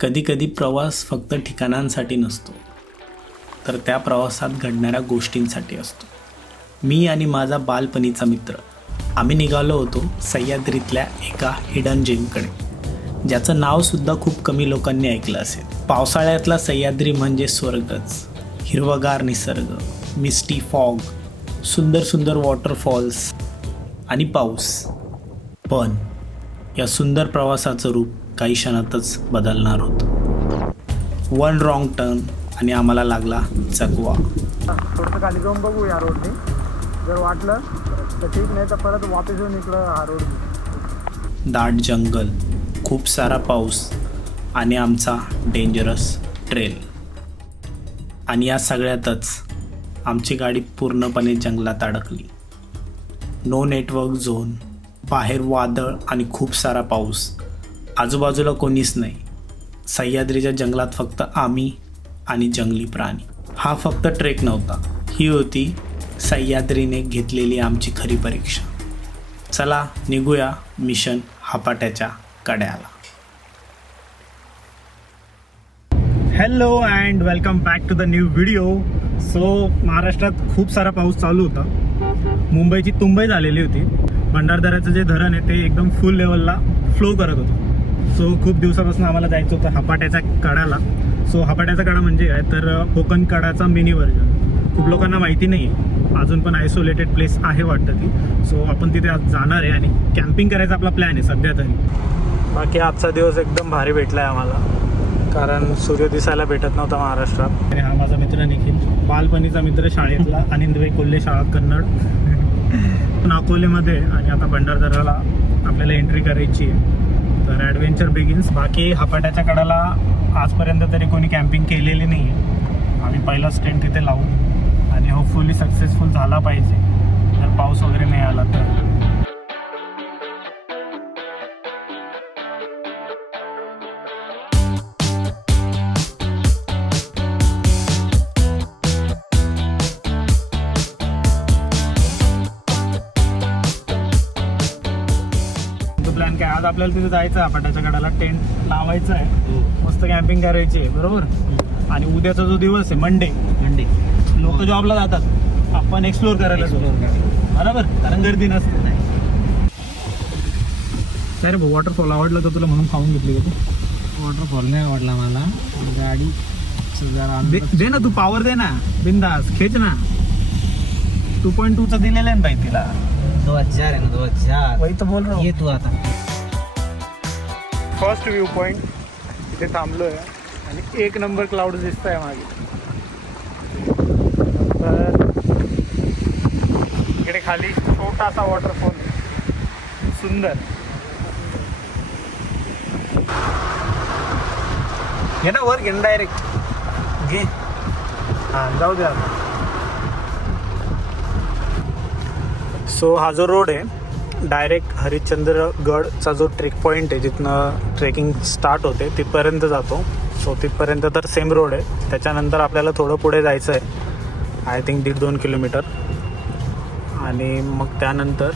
कधीकधी प्रवास फक्त ठिकाणांसाठी नसतो, तर त्या प्रवासात घडणाऱ्या गोष्टींसाठी असतो. मी आणि माझा बालपणीचा मित्र आम्ही निघालो होतो सह्याद्रीतल्या एका हिडन जेमकडे, ज्याचं नावसुद्धा खूप कमी लोकांनी ऐकलं असेल. पावसाळ्यातला सह्याद्री म्हणजे स्वर्गच. हिरवगार निसर्ग, मिस्टी फॉग, सुंदर सुंदर वॉटरफॉल्स आणि पाऊस. पण या सुंदर प्रवासाचं रूप काही क्षणातच बदलणार होतं. वन रॉंग टर्न आणि आम्हाला लागला चकवा. थोडंसं खाली जाऊन बघू या रोडने, जर वाटलं तर ठीक, नाही तर परत वापस येऊन इकडं हा रोड. दाट जंगल, खूप सारा पाऊस आणि आमचा डेंजरस ट्रेल. आणि या सगळ्यातच आमची गाडी पूर्णपणे जंगलात अडकली. नो नेटवर्क झोन, बाहेर वादळ आणि खूप सारा पाऊस. आजूबाजूला कोणीच नाही. सह्याद्रीच्या जंगलात फक्त आम्ही आणि जंगली प्राणी. हा फक्त ट्रेक नव्हता, ही होती सह्याद्रीने घेतलेली आमची खरी परीक्षा. चला निघूया मिशन हापाट्याच्या कड्याला. Hello and welcome back to the new video. So महाराष्ट्रात खूप सारा पाऊस चालू होता. मुंबईची तुंबई झालेली होती. भंडारदऱ्याचं जे धरण आहे ते एकदम फुल लेवलला फ्लो करत होतं. सो खूप दिवसापासून आम्हाला जायचं होतं हापाट्याच्या कड्याला. सो हापाट्याचा कडा म्हणजे काय तर कोकण कडाचा मिनी व्हर्जन. खूप लोकांना माहिती नाही आहे, अजून पण आयसोलेटेड प्लेस आहे वाटतं ती. सो आपण तिथे आज जाणार आहे आणि कॅम्पिंग करायचा आपला प्लॅन आहे सध्या तरी. बाकी आजचा दिवस एकदम भारी भेटला आहे आम्हाला, कारण सूर्य दिसायला भेटत नव्हता महाराष्ट्रात. आणि हा माझा मित्र निखिल, बालपणीचा मित्र शाळेतला, आनंदभाई कोल्हे शाळा कन्नड नाकोलेमध्ये. आणि आता भंडारदऱ्याला आपल्याला एंट्री करायची आहे, तर ॲडव्हेंचर बिगिन्स. बाकी हापाट्याच्या कडाला आजपर्यंत तरी कोणी कॅम्पिंग केलेली नाही आहे. आम्ही पहिलाच टेंट तिथे लावू आणि होपफुली सक्सेसफुल झाला पाहिजे, जर पाऊस वगैरे नाही आला तर. प्लॅन काय, आज आपल्याला तिथे जायचं आहे हापाट्याच्या कडाला, टेंट लावायचं आहे, मस्त कॅम्पिंग करायची आहे, बरोबर. आणि उद्याचा जो दिवस आहे मंडे लोक जॉबला जातात, आपण एक्सप्लोर करायला जाऊ, बरोबर, कारण गर्दी नसते. काय रे भाऊ, वॉटरफॉल आवडलं का तुला म्हणून खाऊन घेतली का तू? वॉटरफॉल नाही आवडला मला, गाडी दे ना तू, पॉवर दे ना, बिंदास खेच ना. 2.2चा दिलेला आहे ना भाई तिला. 2000 आहे ना, 2000. वही तर बोल रहा हूँ. ये तू आता फर्स्ट व्ह्यू पॉइंट इथे थांबलो आहे आणि एक नंबर क्लाउड दिसत आहे मागे. तर इकडे खाली छोटासा वॉटरफॉल, सुंदर. घे ना वर, घेऊन डायरेक्ट घे. हां जाऊ द्या. सो हा जो रोड आहे डायरेक्ट हरिश्चंद्रगडचा जो ट्रेक पॉईंट आहे, जिथनं ट्रेकिंग स्टार्ट होते तिथपर्यंत जातो. सो तिथपर्यंत तर सेम रोड आहे. त्याच्यानंतर आपल्याला थोडं पुढे जायचं आहे, आय थिंक 1.5-2 किलोमीटर. आणि मग त्यानंतर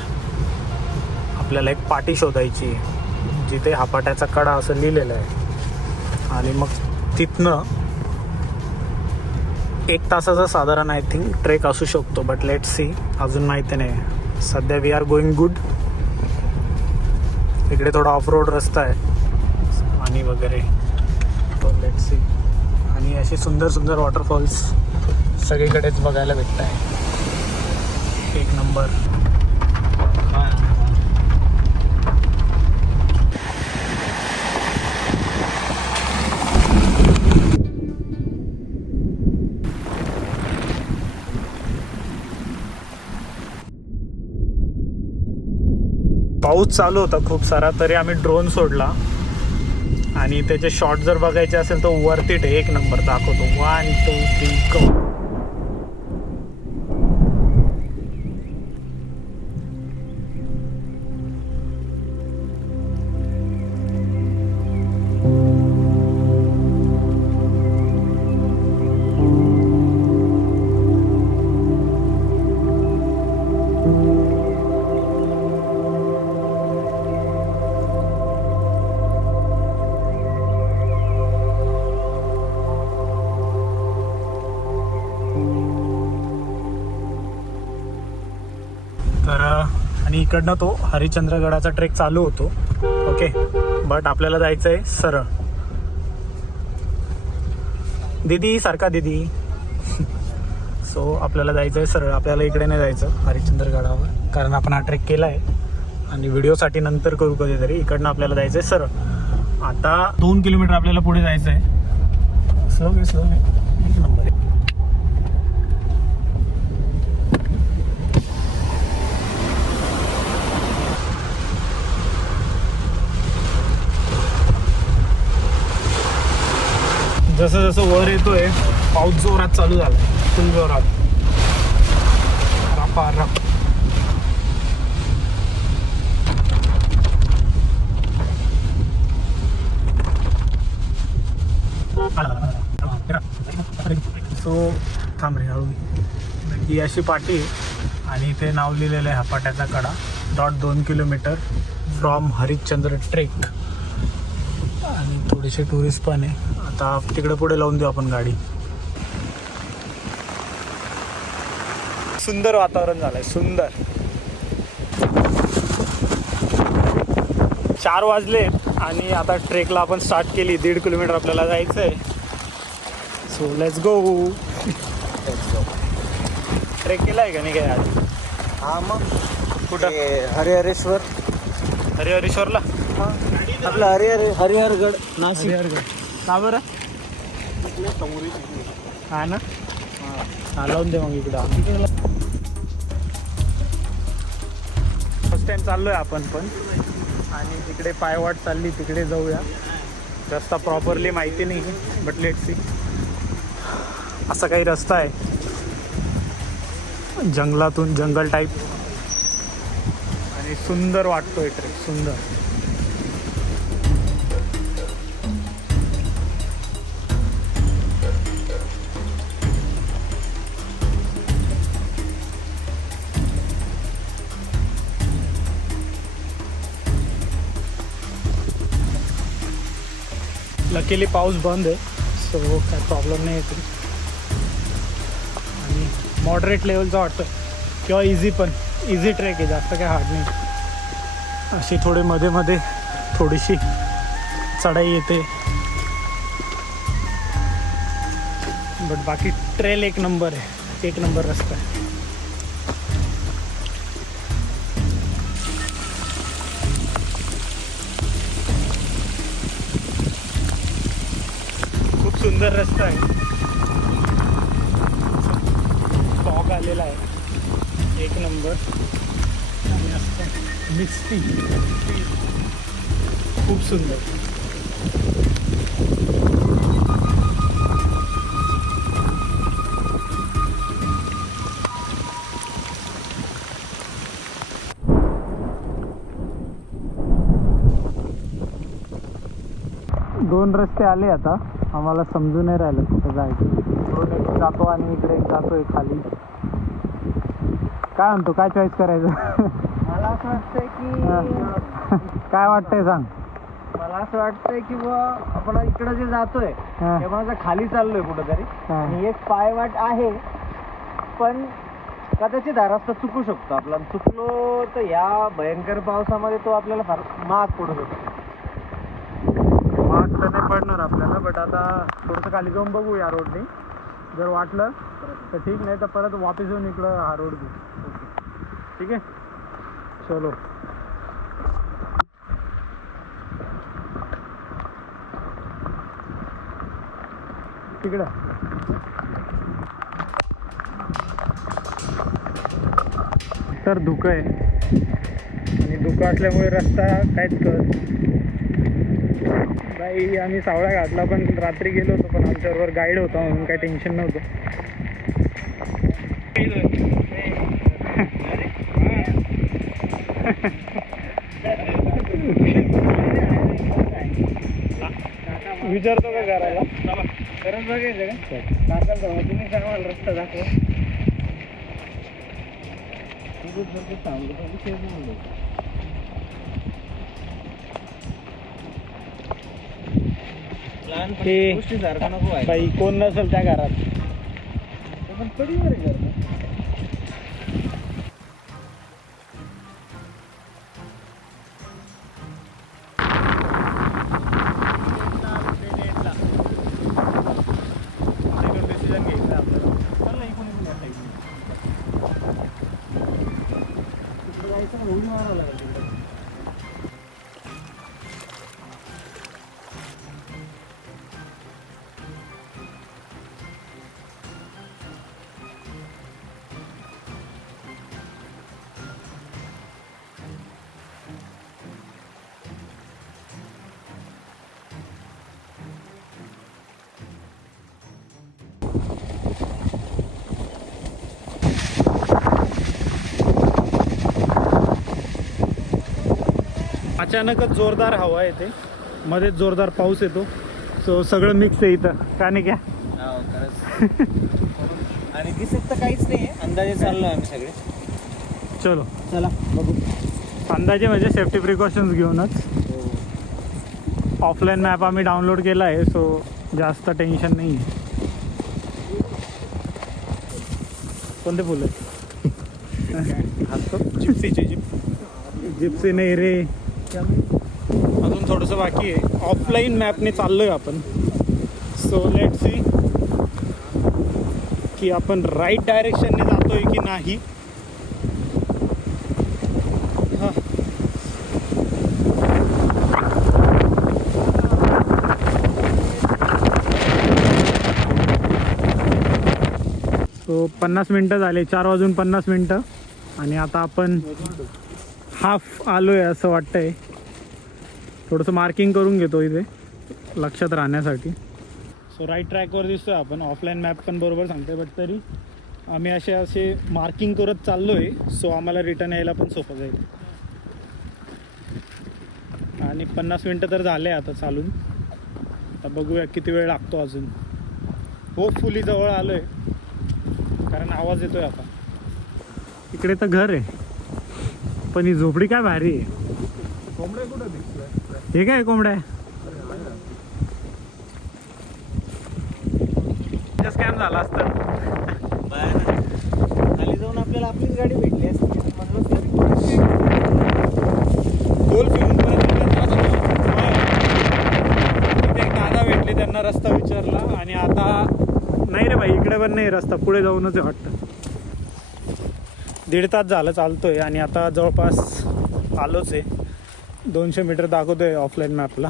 आपल्याला एक पाटी शोधायची आहे, जिथे हापाट्याचा कडा असं लिहिलेलं आहे. आणि मग तिथनं 1 तासाचा साधारण आय थिंक ट्रेक असू शकतो, बट लेट सी, अजून माहिती नाही. सध्या वी आर गोईंग गुड. इकडे थोडा ऑफ रोड रस्ता आहे आणि वगैरे, तो लेट सी. आणि असे सुंदर सुंदर वॉटरफॉल्स सगळीकडेच बघायला भेटत आहे. एक नंबर. पाऊस चालू होता खूप सारा, तरी आम्ही ड्रोन सोडला आणि त्याचे शॉट जर बघायचे असेल तर वरती एक नंबर दाखवतो. 1 2 3 गो. इकडनं तो हरिश्चंद्रगडाचा ट्रेक चालू होतो. ओके, बट आपल्याला जायचं आहे सरळ. दीदी सारखा दीदी. सो आपल्याला जायचं आहे सरळ. आपल्याला इकडे नाही जायचं हरिश्चंद्रगडावर, कारण आपण हा ट्रेक केला आहे आणि व्हिडिओसाठी नंतर करू कधीतरी. इकडनं आपल्याला जायचं आहे सरळ. आता 2 किलोमीटर आपल्याला पुढे जायचं आहे. स्लो घे एक नंबर आहे. जसं जसं वर येतोय पाऊस जोरात चालू झाला, फुल जोरात. रपारप. सो थांब रे हळू. ही अशी पाटी आणि इथे नाव लिहिलेलं आहे हापाट्याचा कडा. 2 किलोमीटर फ्रॉम हरिश्चंद्र ट्रेक. आणि थोडेसे टुरिस्ट पण आहे. आता तिकडे पुढे लावून देऊ आपण गाडी. सुंदर वातावरण झालंय, सुंदर. 4 वाजले आणि आता ट्रेकला आपण स्टार्ट केली. 1.5 किलोमीटर आपल्याला जायचं आहे. So let's go. ट्रेक केला आहे का नाही काय आज? हा मग कुठं? हरिहरेश्वरला आपलं हरिहरगड नाशिक. हरिहरगड. का बरं? हा ना, हा लावून दे मग इकडं. फर्स्ट टाइम चाललोय आपण पण, आणि तिकडे पायवाट चालली, तिकडे जाऊया. रस्ता प्रॉपरली माहिती नाही, बट लेट सी. असा काही रस्ता आहे जंगलातून, जंगल टाईप, आणि सुंदर वाटतोय ट्रेक, सुंदर. लकीली पाऊस बंद आहे, सो काय प्रॉब्लेम नाही येते. आणि मॉडरेट लेवलचा वाटतं किंवा इझी पण, इझी ट्रेक आहे, जास्त काय हार्ड नाही. अशी थोडे मध्ये मध्ये थोडीशी चढाई येते, बट बाकी ट्रेल एक नंबर आहे, एक नंबर रस्ता आहे. सुंदर रस्ता आहे. फॉग आलेला आहे, एक नंबर. आणि असं मिस्टी, खूप सुंदर. 2 रस्ते आले आता. आम्हाला समजून नाही राहिलं कुठं जायचं. इकडून एक जातो आणि इकडे एक जातोय खाली. काय म्हणतो, काय चॉईस करायचं? मला असं वाटतंय की काय वाटतंय सांग. मला असं वाटतंय की आपण इकडं जे जातोय ते माझं खाली चाललोय कुठंतरी, आणि एक पायवाट आहे, पण कदाचित हा रस्ता चुकू शकतो आपला. चुकलो तर या भयंकर पावसामध्ये तो आपल्याला फार महाग पडू शकतो. मार्क तर नाही पडणार आपल्याला, बट आता थोडंसं खाली जाऊन बघू या रोडने. जर वाटलं तर ठीक, नाही तर परत वापस येऊन इकडं हा रोड घेऊ. ठीक आहे, चलो. तिकडं तर धुकं आहे, आणि धुकं असल्यामुळे रस्ता काहीच कळत. बाई आम्ही सावळा घाटला पण रात्री गेलो होतो, पण आमच्याबरोबर गाईड होता म्हणून काही टेन्शन नव्हतं. विचारतो का घराला? खरंच बघायचं का? तुम्ही सांगा मला रस्ता दाखवा. बाई कोण नसेल त्या घरात. अचानकच जोरदार हवा येते, मध्येच जोरदार पाऊस येतो. सो सगळं मिक्स आहे इथं, का नाही क्या? आणि दिसत तर काहीच नाही आहे, अंदाजे चाललो आम्ही सगळे. चलो चला बघू. अंदाजे म्हणजे सेफ्टी प्रिकॉशन्स घेऊनच. ऑफलाईन मॅप आम्ही डाउनलोड केला आहे, सो जास्त टेन्शन नाही आहे. कोणते फुलं जिप्सीचे जिप्सी नाही रे, अजून थोडंसं बाकी आहे. ऑफलाईन मॅपने चाललो आहे आपण. सो लेट सी की आपण राईट डायरेक्शनने जातोय की नाही. सो 50 मिनटं झाले, 4:50 आणि आता आपण हाफ आलो आहे असं वाटतंय. थोडंसं मार्किंग करून घेतो इथे लक्षात राहण्यासाठी. सो राईट ट्रॅकवर दिसतोय आपण. ऑफलाईन मॅप पण बरोबर सांगतोय, बट तरी आम्ही असे मार्किंग करत चाललो आहे. सो आम्हाला रिटर्न यायला पण सोपं जाईल. आणि 50 मिनटं तर झाले आता चालून. आता बघूया किती वेळ लागतो अजून. होपफुली जवळ आलो आहे, कारण आवाज येतोय आता. इकडे तर घर आहे, पण ही झोपडी काय भारी आहे. कोंबड्या कुठं दिसतोय? हे काय कोंबड्या स्कॅम झाला असतं. खाली जाऊन आपल्याला आपलीच गाडी भेटली असती. म्हणलं गोल फिरून तिथे एक दादा भेटले, त्यांना रस्ता विचारला. आणि आता नाही रे भाई, इकडे पण नाही रस्ता, पुढे जाऊनच आहे वाटतं. 1.5 तास झालं चालतोय आणि आता जवळपास आलोच आहे. 200 मीटर दाखवतोय ऑफलाईन मॅपला.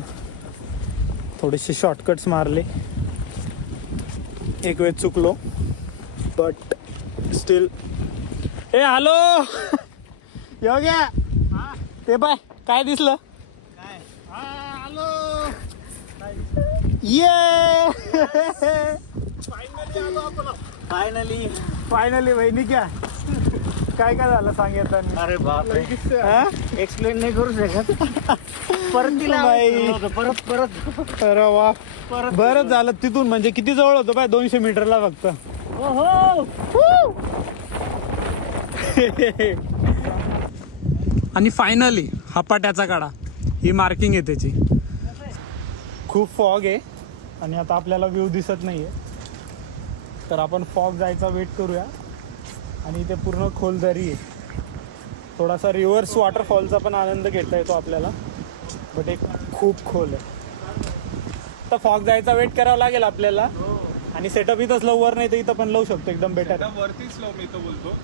थोडेसे शॉर्टकट्स मारले, एक वेळ चुकलो, बट स्टील. ए हॅलो योग्या, ते बाय काय दिसलं? ये फायनली बहिणी क्या काय काय झालं सांगितलं? अरे बाप रे, एक्सप्लेन नाही करू शकत. परत तिला परत अरे वा, बरंच झालं. तिथून म्हणजे किती जवळ होतं बाय? 200 मीटरला फक्त. आणि फायनली हा पाट्याचा काढा, ही मार्किंग आहे त्याची. खूप फॉग आहे आणि आता आपल्याला व्ह्यू दिसत नाही आहे, तर आपण फॉग जायचा वेट करूया. आणि इथे पूर्ण खोल दरी आहे. थोडासा रिव्हर्स वॉटरफॉलचा पण आनंद घेता येतो आपल्याला, बट एक खूप खोल आहे. तर फॉग जायचा वेट करावा लागेल आपल्याला. आणि सेटअप इथंच लव, वर नाही तर इथं पण लावू शकतो, एकदम बेटर. वरतीच लो मी तो बोलतो,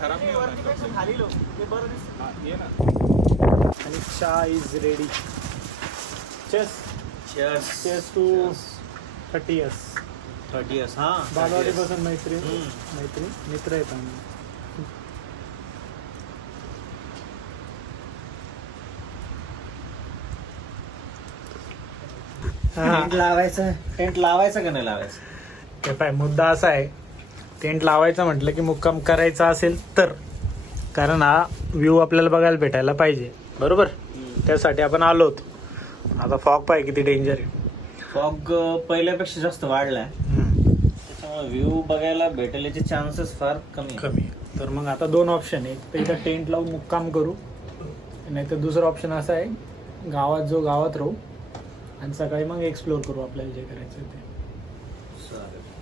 खराब नाही होणार. खाली लो ते बरं दिसतं. हा, ये ना. आणि चहा is ready. Chess chess to 30 years. 30 years. हा, बालवाडीपासून मैत्री मित्र आहेत आम्ही. टेंट लावायचं का नाही लावायचं? ते पाय मुद्दा असा आहे, टेंट लावायचं म्हटलं की मुक्काम करायचा असेल तर, कारण हा व्ह्यू आपल्याला बघायला भेटायला पाहिजे, बरोबर? त्यासाठी आपण आलो होतो. आता फॉग पाय किती डेंजर आहे. फॉग पहिल्यापेक्षा जास्त वाढलाय, त्याच्यामुळे व्ह्यू बघायला भेटल्याचे चान्सेस फार कमी आहे. तर मग आता 2 ऑप्शन आहे. एक तर इथं टेंट लावून मुक्काम करू, नाही तर दुसरं ऑप्शन असं आहे, गावात राहू आणि सकाळी मग एक्सप्लोर करू आपल्याला जे करायचं ते.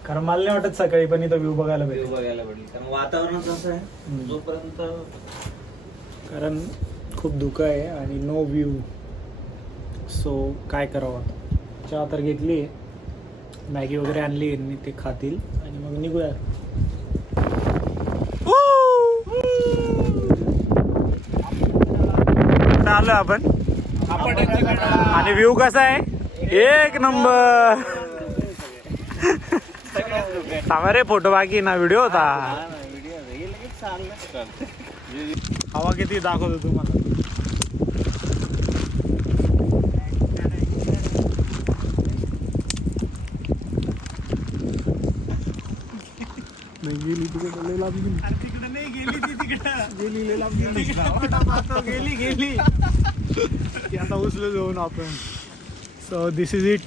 कारण मला नाही वाटत सकाळी पण इथं व्ह्यू बघायला व्ह्यू भेटेल. बघायला भेटेल, कारण वातावरणच असं आहे जोपर्यंत. कारण खूप धुकं आहे आणि नो व्ह्यू. सो काय करावं आता? चहा तर घेतली आहे, मॅगी वगैरे आणली आणि ते खातील आणि मग निघूया. आलो आपण आणि व्ह्यू कसा आहे? एक नंबर. रे फोटो बाकी ना, व्हिडिओ होता. हवा किती दाखवतो तुम्हाला. गेली तिकडे नाही गेली ती. गेली गेली ती आता उचलू जाऊन आपण. So this is it.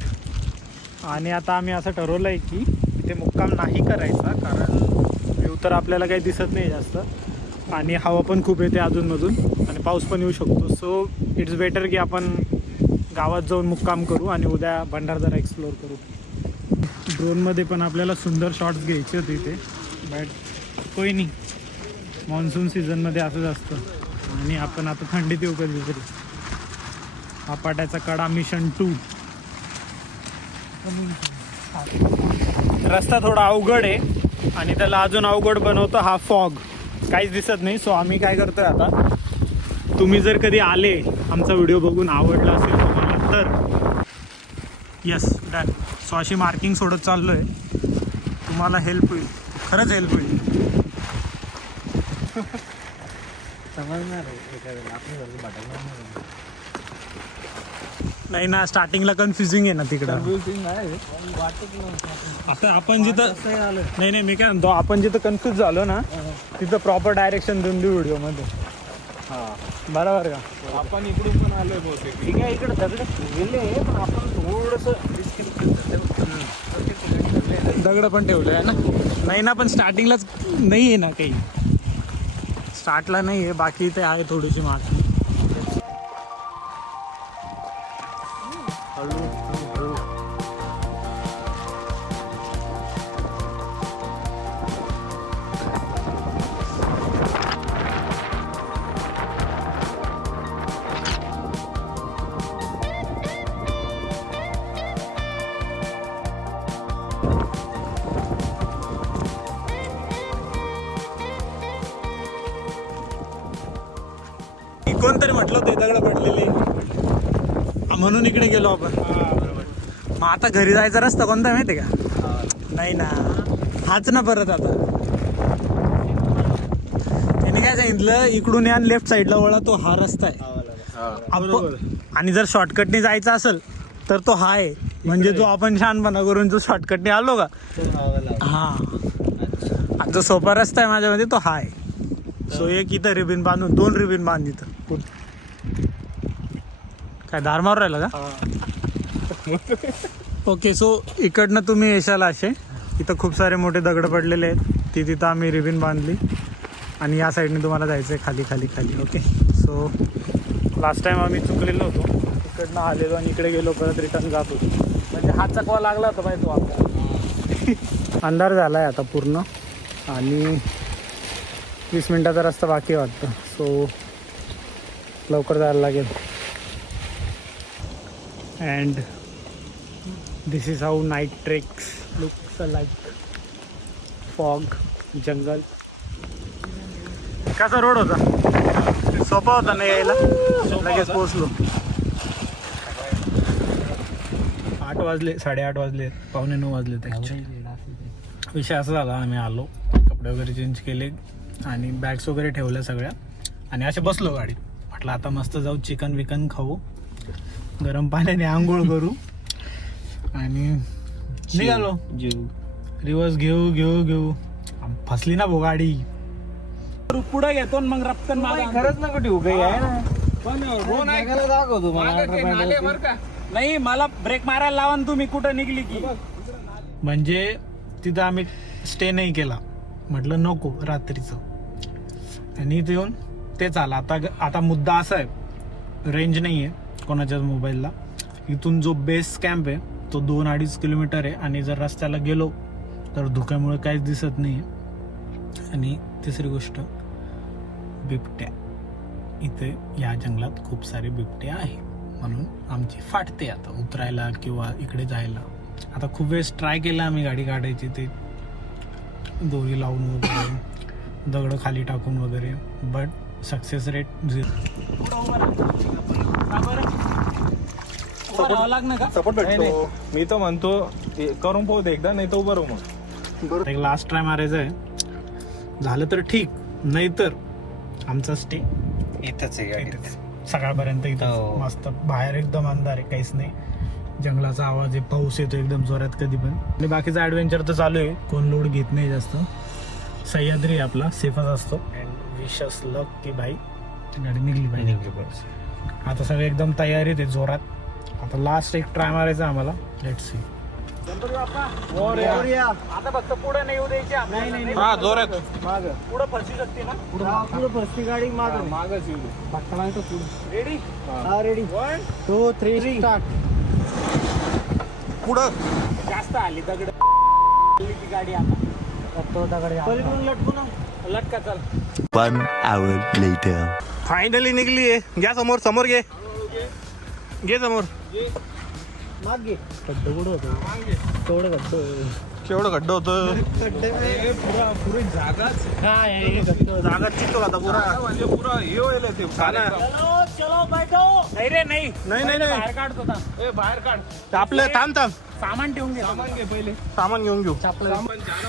आणि आता आम्ही असं ठरवलं आहे की इथे मुक्काम नाही करायचा, कारण व्ह्यू तर आपल्याला काही दिसत नाही जास्त आणि हवा पण खूप येते अधूनमधून आणि पाऊस पण येऊ शकतो. सो इट्स बेटर की आपण गावात जाऊन मुक्काम करू आणि उद्या भंडारदरा एक्सप्लोअर करू. ड्रोनमध्ये पण आपल्याला सुंदर शॉट्स घ्यायचे होते इथे, बट कोई नाही, मान्सून सीझनमध्ये असंच असतं. आणि आपण आता थंडीत येऊ कधीतरी. आपाट्याचा कडा मिशन 2. रस्ता थोडा अवघड आहे आणि त्याला अजून अवघड बनवतो हा फॉग. काहीच दिसत नाही. सो आम्ही काय करतोय आता, तुम्ही जर कधी आले आमचा व्हिडिओ बघून आवडला असेल तुम्हाला तर यस डन. सो अशी मार्किंग सोडत चाललो आहे. तुम्हाला हेल्प होईल, खरंच हेल्प होईल. समजणार आहे एखाद्याला, आपण भटकणार नाही ना, स्टार्टिंगला कन्फ्युजिंग आहे ना तिकडं. आता आपण जिथं नाही मी काय म्हणतो, आपण जिथं कन्फ्यूज झालो ना तिथं प्रॉपर डायरेक्शन देऊन देऊ व्हिडिओमध्ये. बरोबर का? आपण इकडून पण आलोय बहुतेक. ठीक आहे. इकडे दगड गेले पण आपण थोडंसं दगड पण ठेवलं आहे ना. नाही ना, पण स्टार्टिंगलाच नाही आहे ना काही, स्टार्टला नाही आहे. बाकी ते आहे थोडीशी माती. कोणतरी म्हटलं होतं दगड पडलेली म्हणून इकडे गेलो आपण. मग आता घरी जायचा रस्ता कोणता माहिती आहे का? नाही ना, हाच ना परत. आता त्याने काय सांगितलं, इकडून या लेफ्ट साईडला वळा, तो हा रस्ता आहे. आणि जर शॉर्टकटने जायचं असेल तर तो हा आहे. म्हणजे जो आपण शहाणपणा करून जो शॉर्टकटने आलो का, हा जो सोपा रस्ता आहे माझ्यामध्ये तो हा आहे. सो एक इथं रिबिन बांधून 2 रिबिन बांध इथं. काय धार मारू राहिला का? ओके. सो इकडनं तुम्ही येशाल असे, इथं खूप सारे मोठे दगड पडलेले आहेत. तिथं आम्ही रिबिन बांधली आणि या साईडने तुम्हाला जायचं आहे खाली खाली खाली. ओके. सो लास्ट टाइम आम्ही चुकलेलो होतो, इकडनं आलेलो आणि इकडे गेलो, परत रिटर्न जात होतो. म्हणजे हात चकवा लागला होता पाहिजे तो आपला. अंधार झाला आहे आता पूर्ण आणि 20 मिनटाचा रस्ता बाकी वाटतं. सो लवकर जायला लागेल. And this is how night treks looks like. Fog, जंगल. कसा रोड होता? सोपा होता ना यायला? लगेच पोहोचलो. 8 वाजले, 8:30 वाजले, 8:45 वाजले. विषय असा झाला, आम्ही आलो, कपडे वगैरे चेंज केले आणि बॅग्स वगैरे ठेवल्या सगळ्या आणि असे बसलो गाडीत. म्हटलं आता मस्त जाऊ, चिकन विकन खाऊ, गरम पाण्याने आंघोळ करू आणि निघालो. रिवर्स घेऊ फसली ना भो गाडी. पुढे घेतो मग रप्कन. खरंच नको ठेवू काही आहे ना, दाखवतो मला. नाही, मला ब्रेक मारायला लावा ना तुम्ही, कुठं निघली की. म्हणजे तिथं आम्ही स्टे नाही केला, म्हटलं नको रात्रीचं. आणि इथे येऊन तेच आलं. आता मुद्दा असा आहे, रेंज नाही आहे कोणाच्याच मोबाईलला. इथून जो बेस कॅम्प आहे तो 2-2.5 किलोमीटर आहे आणि जर रस्त्याला गेलो तर धुक्यामुळे काहीच दिसत नाही आहे. आणि तिसरी गोष्ट, बिबट्या. इथे या जंगलात खूप सारे बिबटे आहे, म्हणून आमची फाटते आता उतरायला किंवा इकडे जायला. आता खूप वेळेस ट्राय केला आम्ही गाडी काढायची, ते दोरी लावून वगैरे, दगड खाली टाकून वगैरे, बट सक्सेस रेट 0. लागणार का? सपोर्ट भेटतो. मी तर म्हणतो करून पाहू दे एकदा, नाही तर उभं राहू मग. एक लास्ट ट्राय मारायचं आहे. झालं तर ठीक, नाही तर आमचा स्टे इथंच आहे. सकाळपर्यंत इथं मस्त. बाहेर एकदम अंधार आहे, काहीच नाही. जंगलाचा आवाज आहे, पाऊस येतो एकदम जोरात कधी पण. आणि बाकीचा ॲडव्हेंचर तर चालू आहे, कोण लोड घेत नाही जास्त. सह्याद्री आपला सेफच असतो. विशस लक की बाई गाडी निघली पाहिजे. आता सगळे एकदम तयारीत आहे जोरात. आता लास्ट एक ट्राय मारायचा आम्हाला. Let's see. आता फक्त पुढे नाही येऊ द्यायची. नाही हा जोरात माग पुढं फसी शकते ना. पुढे फसती गाडी माग मागच येऊ दे. रेडी हा रेडी 1 2 3 स्टार्ट. पुढं जास्त आली दगड ती गाडी. आता पलीकडून लटकू ना. लटका चल. 1 hour later. फायनली निघली आहे. घ्या समोर समोर घे समोर. माग घे. खड्डे कुठं होतं तेवढं खड्डे केवढं खड्डं होतं. पुरी जागाच जागा चिकतो आता पुरा. म्हणजे पुरा हे होईल ते ना. चलो बैठो. नाही रे नाही बाहेर काढतो ना. ए बाहेर काढ आपलं थांब सामान ठेवून घे. सामान घे पहिले. सामान घेऊन घेऊ.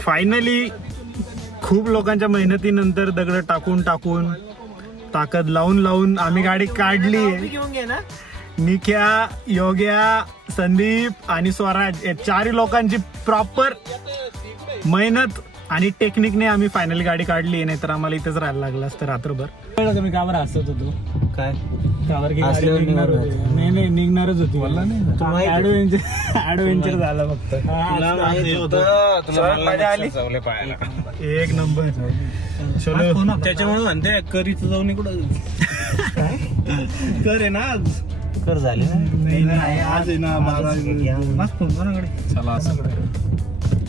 फायनली खूप लोकांच्या मेहनतीनंतर दगड टाकून ताकद लावून आम्ही गाडी काढली. घेऊन घे ना. निख्या, योग्या, संदीप आणि स्वराज या 4 लोकांची प्रॉपर मेहनत आणि टेक्निकने आम्ही फायनली गाडी काढली. नाही तर आम्हाला इथेच राहायला लागलं असतं रात्रभर. मी कावर हसत होतो काय कावर नाही निघणारच होती. ऍडव्हेंचर झालं फक्त. मजा आली पाहायला. एक नंबर. चलो त्याच्यामुळे म्हणते करीच जाऊन इकडं कर आहे ना आज. कर झाले नाही आज आहे ना 12.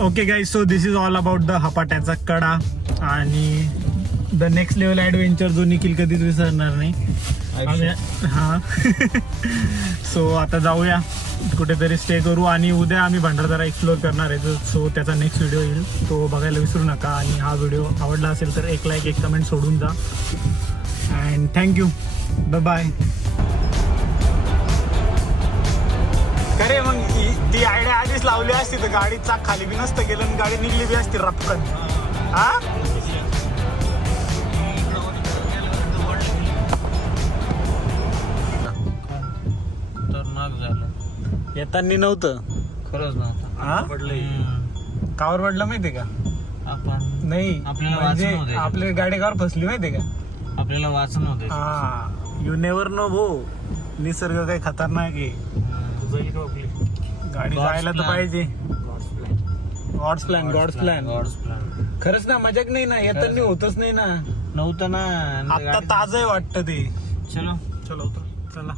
Okay guys, so this is all about the हपाट्याचा कडा आणि द नेक्स्ट लेवल ॲडव्हेंचर जो निखिल कधीच विसरणार नाही. हा सो आता जाऊया कुठेतरी स्टे करू आणि उद्या आम्ही भंडारदरा एक्सप्लोर करणार आहे. सो त्याचा नेक्स्ट व्हिडिओ येईल, तो बघायला विसरू नका. आणि हा व्हिडिओ आवडला असेल तर एक लाईक 1 कमेंट सोडून जा. And thank you. बाय. खरे मग ती आयडिया आधीच लावली असती तर गाडी चाक खाली बी नसतं गेलं आणि गाडी निघली बी असती रपकन. हा येताना नव्हतं खरंच ना. हा कावर पडलं माहितीये का. आपण नाही आपल्याला म्हणजे वाचन होते. आपली गाडी कावर फसली माहितीये का. आपल्याला वाचन होते. हा यू नेवर नो भो. निसर्ग काही खतरनाक आहे. गाडी जायला तर पाहिजे. God's plan. खरंच ना मजाक नाही ना. येताना होतच नाही ना. नव्हतं ना. आता ताजं वाटतं ते. चलो चला